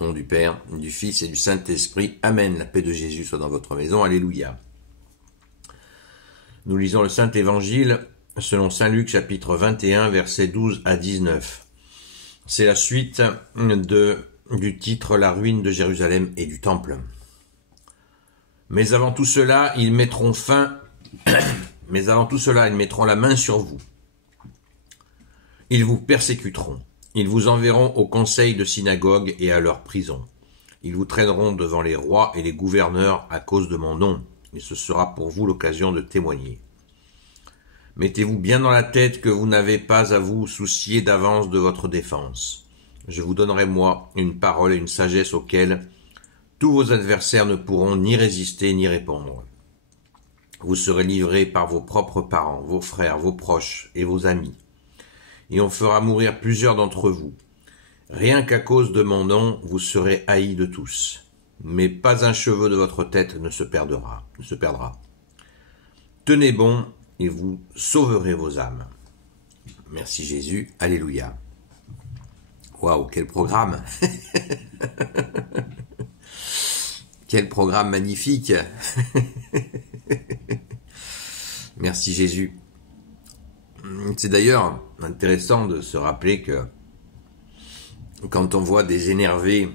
Au nom du Père, du Fils et du Saint-Esprit. Amen. La paix de Jésus soit dans votre maison. Alléluia. Nous lisons le Saint-Évangile selon Saint Luc, chapitre 21, versets 12 à 19. C'est la suite du titre « La ruine de Jérusalem et du Temple ». Mais avant tout cela, ils mettront la main sur vous. Ils vous persécuteront. Ils vous enverront au conseil de synagogue et à leur prison. Ils vous traîneront devant les rois et les gouverneurs à cause de mon nom, et ce sera pour vous l'occasion de témoigner. Mettez-vous bien dans la tête que vous n'avez pas à vous soucier d'avance de votre défense. Je vous donnerai, moi, une parole et une sagesse auxquelles tous vos adversaires ne pourront ni résister ni répondre. Vous serez livrés par vos propres parents, vos frères, vos proches et vos amis. Et on fera mourir plusieurs d'entre vous. Rien qu'à cause de mon nom, vous serez haïs de tous. Mais pas un cheveu de votre tête ne se perdra. Tenez bon et vous sauverez vos âmes. Merci Jésus. Alléluia. Waouh, quel programme! Quel programme magnifique. Merci Jésus. C'est d'ailleurs intéressant de se rappeler que quand on voit des énervés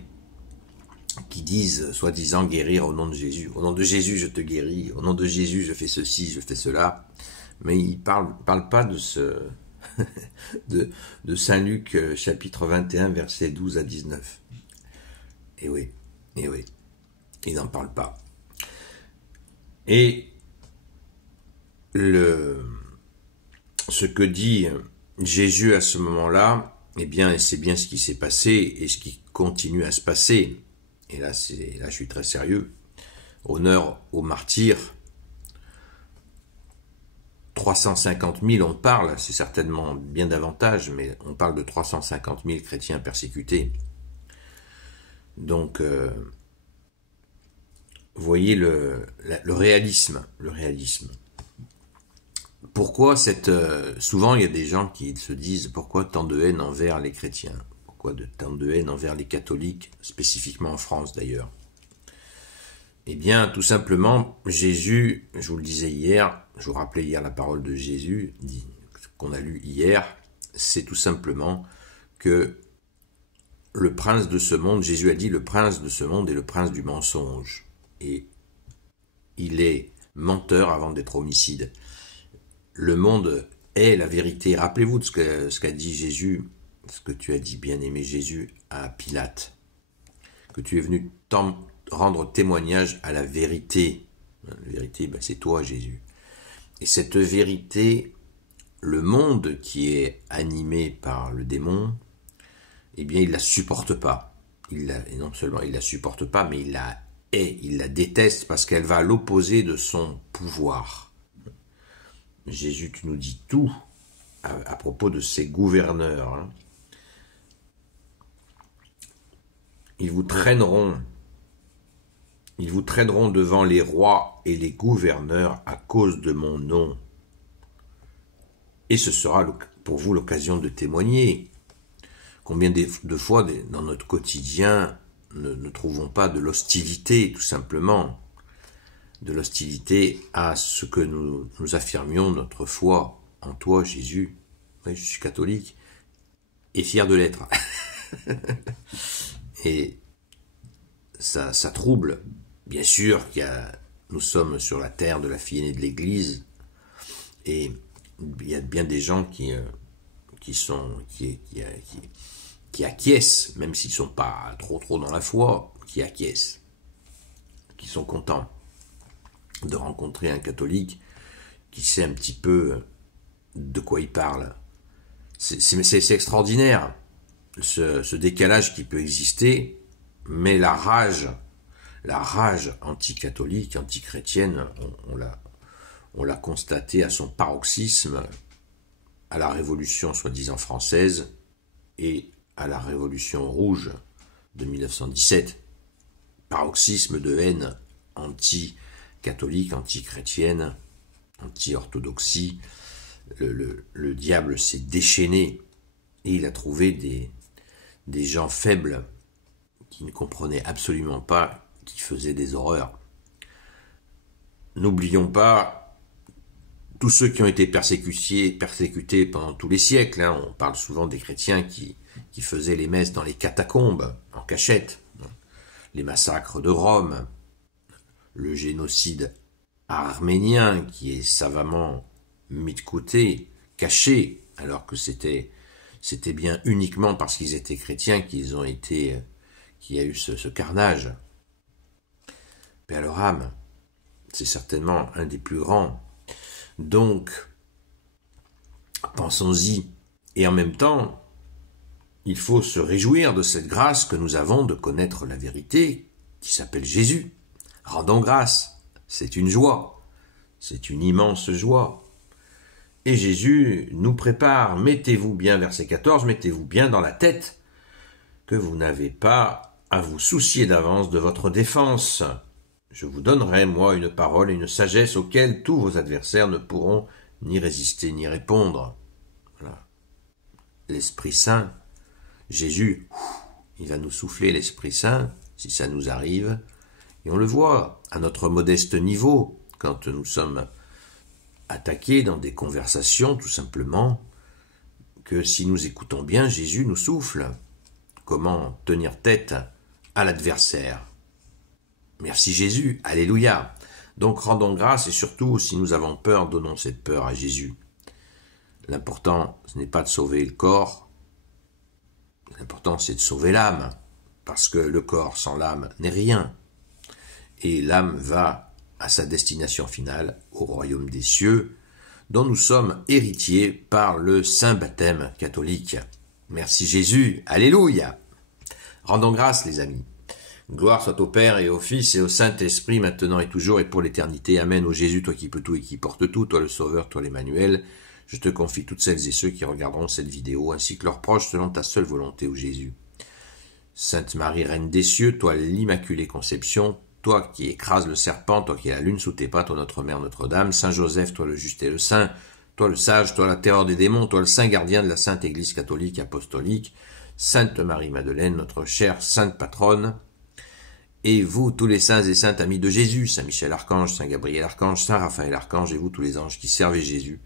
qui disent, soi-disant, guérir au nom de Jésus, au nom de Jésus je te guéris, au nom de Jésus je fais ceci, je fais cela, mais ils parlent pas de de Saint Luc chapitre 21 versets 12 à 19. Et oui, ils n'en parlent pas. Et ce que dit Jésus à ce moment-là, eh bien, c'est bien ce qui s'est passé et ce qui continue à se passer. Et là, je suis très sérieux. Honneur aux martyrs. 350 000, on parle, c'est certainement bien davantage, mais on parle de 350 000 chrétiens persécutés. Donc, vous voyez le réalisme. Pourquoi souvent il y a des gens qui se disent pourquoi tant de haine envers les chrétiens, pourquoi tant de haine envers les catholiques, spécifiquement en France d'ailleurs. Eh bien, tout simplement, Jésus, je vous le disais hier, je vous rappelais hier la parole de Jésus qu'on a lue hier, c'est tout simplement que le prince de ce monde, Jésus a dit le prince de ce monde est le prince du mensonge. Et il est menteur avant d'être homicide. Le monde est la vérité. Rappelez-vous de ce qu'a dit Jésus, ce que tu as dit, bien-aimé Jésus, à Pilate, que tu es venu rendre témoignage à la vérité. La vérité, c'est toi, Jésus. Et cette vérité, le monde qui est animé par le démon, eh bien, il la supporte pas. Et non seulement il la supporte pas, mais il la hait, il la déteste parce qu'elle va à l'opposé de son pouvoir. Jésus, tu nous dis tout à propos de ces gouverneurs. Ils vous traîneront devant les rois et les gouverneurs à cause de mon nom. Et ce sera pour vous l'occasion de témoigner. Combien de fois dans notre quotidien ne trouvons pas de l'hostilité, tout simplement, de l'hostilité à ce que nous affirmions notre foi en toi, Jésus. Oui, je suis catholique et fier de l'être. Et ça trouble. Bien sûr nous sommes sur la terre de la fille aînée de l'Église et il y a bien des gens qui acquiescent, même s'ils ne sont pas trop dans la foi, qui acquiescent, qui sont contents de rencontrer un catholique qui sait un petit peu de quoi il parle. C'est extraordinaire, ce décalage qui peut exister, mais la rage anti-catholique, anti-chrétienne, on l'a constaté à son paroxysme à la Révolution soi-disant française et à la Révolution rouge de 1917. Paroxysme de haine anti-catholique, anti-chrétienne, anti-orthodoxie. Le diable s'est déchaîné et il a trouvé des gens faibles qui ne comprenaient absolument pas, qui faisaient des horreurs. N'oublions pas tous ceux qui ont été persécutés pendant tous les siècles. On parle souvent des chrétiens qui faisaient les messes dans les catacombes, en cachette. Les massacres de Rome, le génocide arménien qui est savamment mis de côté, caché, alors que c'était bien uniquement parce qu'ils étaient chrétiens qu'il y a eu ce carnage. Paix à leur âme, c'est certainement un des plus grands. Donc, pensons-y. Et en même temps, il faut se réjouir de cette grâce que nous avons de connaître la vérité qui s'appelle Jésus. Rendons grâce, c'est une joie, c'est une immense joie. Et Jésus nous prépare, mettez-vous bien, verset 14, mettez-vous bien dans la tête que vous n'avez pas à vous soucier d'avance de votre défense. Je vous donnerai, moi, une parole et une sagesse auxquelles tous vos adversaires ne pourront ni résister ni répondre. Voilà. L'Esprit Saint, Jésus, il va nous souffler l'Esprit Saint, si ça nous arrive, et on le voit à notre modeste niveau, quand nous sommes attaqués dans des conversations, tout simplement, que si nous écoutons bien, Jésus nous souffle. Comment tenir tête à l'adversaire? Merci Jésus, alléluia. Donc rendons grâce et surtout, si nous avons peur, donnons cette peur à Jésus. L'important, ce n'est pas de sauver le corps, l'important c'est de sauver l'âme, parce que le corps sans l'âme n'est rien. Et l'âme va à sa destination finale, au royaume des cieux, dont nous sommes héritiers par le saint baptême catholique. Merci Jésus, alléluia. Rendons grâce les amis. Gloire soit au Père et au Fils et au Saint-Esprit, maintenant et toujours et pour l'éternité. Amen. Ô Jésus, toi qui peux tout et qui porte tout, toi le Sauveur, toi l'Emmanuel, je te confie toutes celles et ceux qui regarderont cette vidéo, ainsi que leurs proches, selon ta seule volonté, ô Jésus. Sainte Marie, Reine des cieux, toi l'Immaculée Conception, toi qui écrases le serpent, toi qui es la lune sous tes pas, toi notre Mère Notre-Dame, Saint Joseph, toi le juste et le saint, toi le sage, toi la terreur des démons, toi le saint gardien de la Sainte Église catholique apostolique, Sainte Marie-Madeleine, notre chère Sainte Patronne, et vous, tous les saints et saintes amis de Jésus, Saint Michel Archange, Saint Gabriel Archange, Saint Raphaël Archange, et vous, tous les anges qui servez Jésus,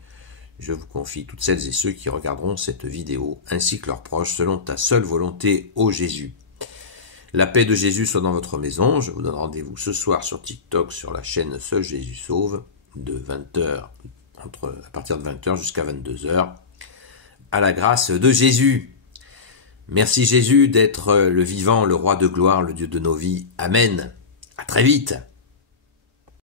je vous confie toutes celles et ceux qui regarderont cette vidéo, ainsi que leurs proches, selon ta seule volonté, ô Jésus. La paix de Jésus soit dans votre maison. Je vous donne rendez-vous ce soir sur TikTok, sur la chaîne Seul Jésus Sauve, de 20h, à partir de 20h jusqu'à 22h, à la grâce de Jésus. Merci Jésus d'être le vivant, le roi de gloire, le Dieu de nos vies. Amen. À très vite.